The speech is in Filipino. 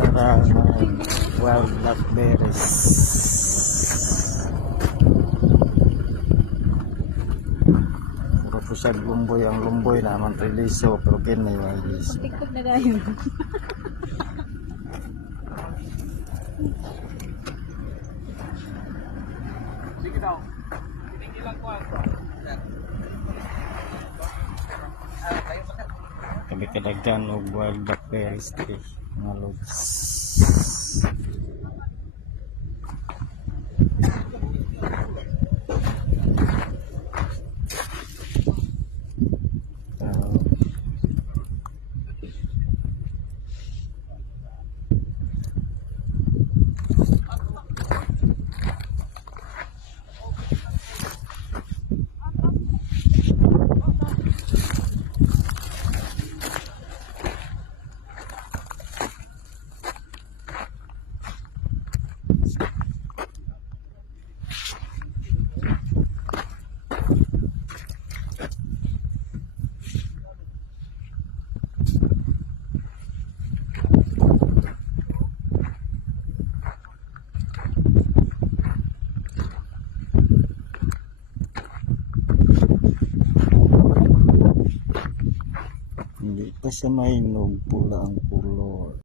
larangan wild blackberries. Puro pusag lumboy, ang lumboy naman triliso pero kinay guys. Tiktok na tayo. Sige daw. Hindi lang ko ako. Kami kadagdan og wild blackberries mga lods. Hindi pa siya mainog, pula ang kulor.